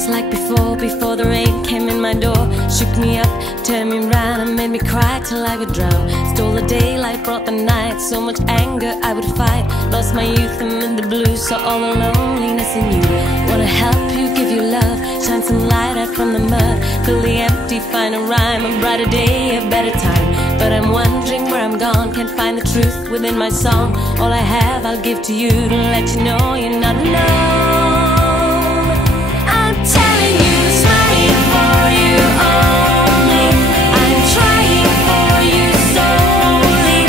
just like before the rain came in my door. Shook me up, turned me round and made me cry till I would drown. Stole the daylight, brought the night, so much anger I would fight. Lost my youth amid the blues, saw all the loneliness in you. Wanna help you, give you love, shine some light out from the mud. Fill the empty, find a rhyme, a brighter day, a better time. But I'm wondering where I'm gone, can't find the truth within my song. All I have I'll give to you to let you know you're not alone. I'm telling you, smiling for you only. I'm trying for you solely.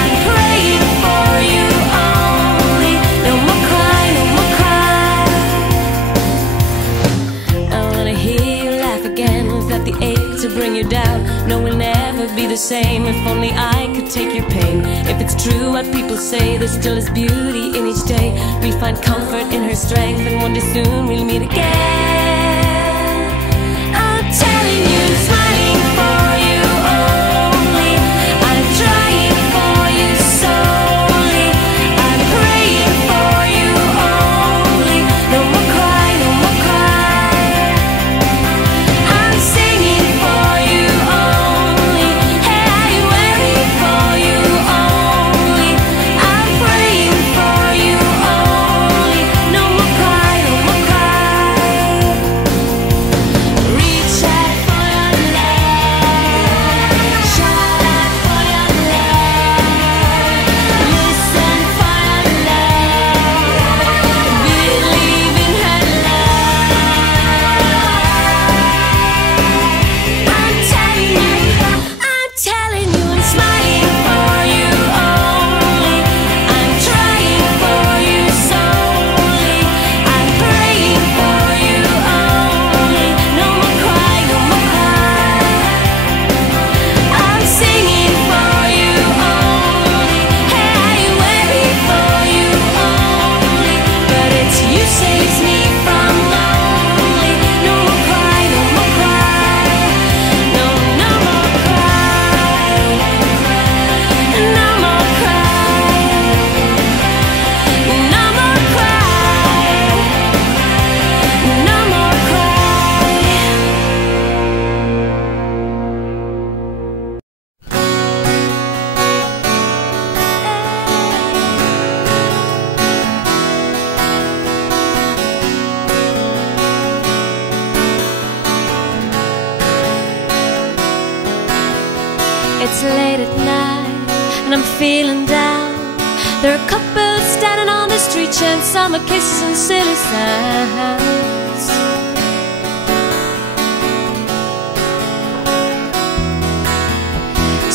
I'm praying for you only. No more cry, no more cry. I wanna hear you laugh again without the ache to bring you down. No, we'll never be the same. If only I could take your pain. If it's true what people say, there still is beauty in each day. We find comfort in her strength, and one day soon we'll meet again. I'm telling you, smiling for you only. I'm trying for you solely. I'm praying for you only. No more cry, no more cry. I'm singing for you only. Hey, I'm waiting for you only. I'm praying for you only. No more cry, no more cry. Reach out for your love, shout out for your love, listen for your love, believe in her love. I'm telling you, I'm smiling for you only. I'm trying for you solely. I'm praying for you only. No more cry, no more cry. I'm singing for you only. Hey, I'm waiting for you only. But it's you saves me from lonely. No more cry, no more cry. No, no more cry. No more cry. No more cry. No more cry. It's late at night and I'm feeling down. There are couples standing on the street sharing summer kisses and silly sounds.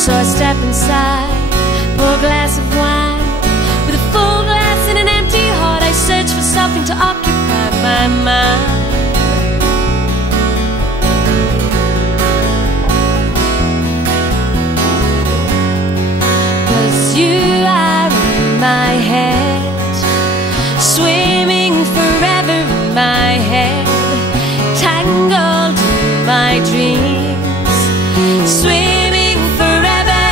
So I step inside, pour a glass of wine. With a full glass and an empty heart, I search for something to occupy my mind. You are in my head, swimming forever in my head, tangled in my dreams, swimming forever.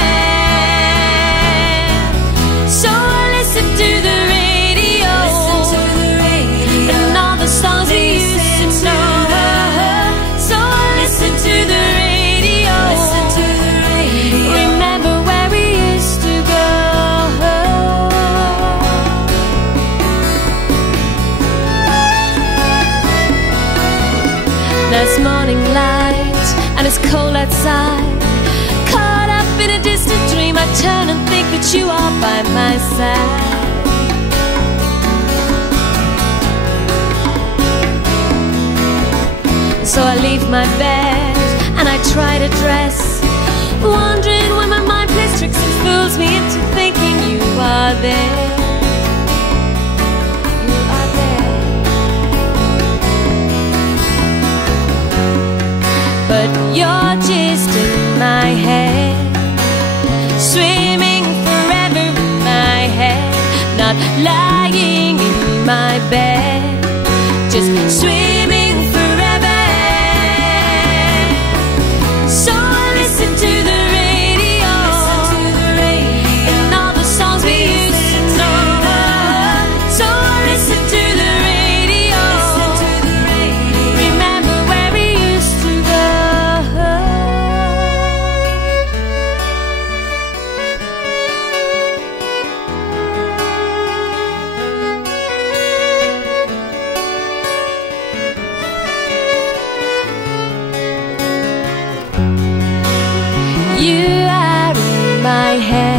So I listen to the radio, and all the songs we used to know. So I listen to the radio, remember where we used to go. Now it's morning light and it's cold outside. Caught up in a distant dream, I turn and think that you are by my side. So I leave my bed and I try to dress, wondering when my mind plays tricks and fools me into thinking you are there. You are there. But you're just in my head, swimming forever in my head, not lying in my bed, just swimming forever. So I listen to the radio, and all the songs we used to know. So I listen to the radio, remember my head.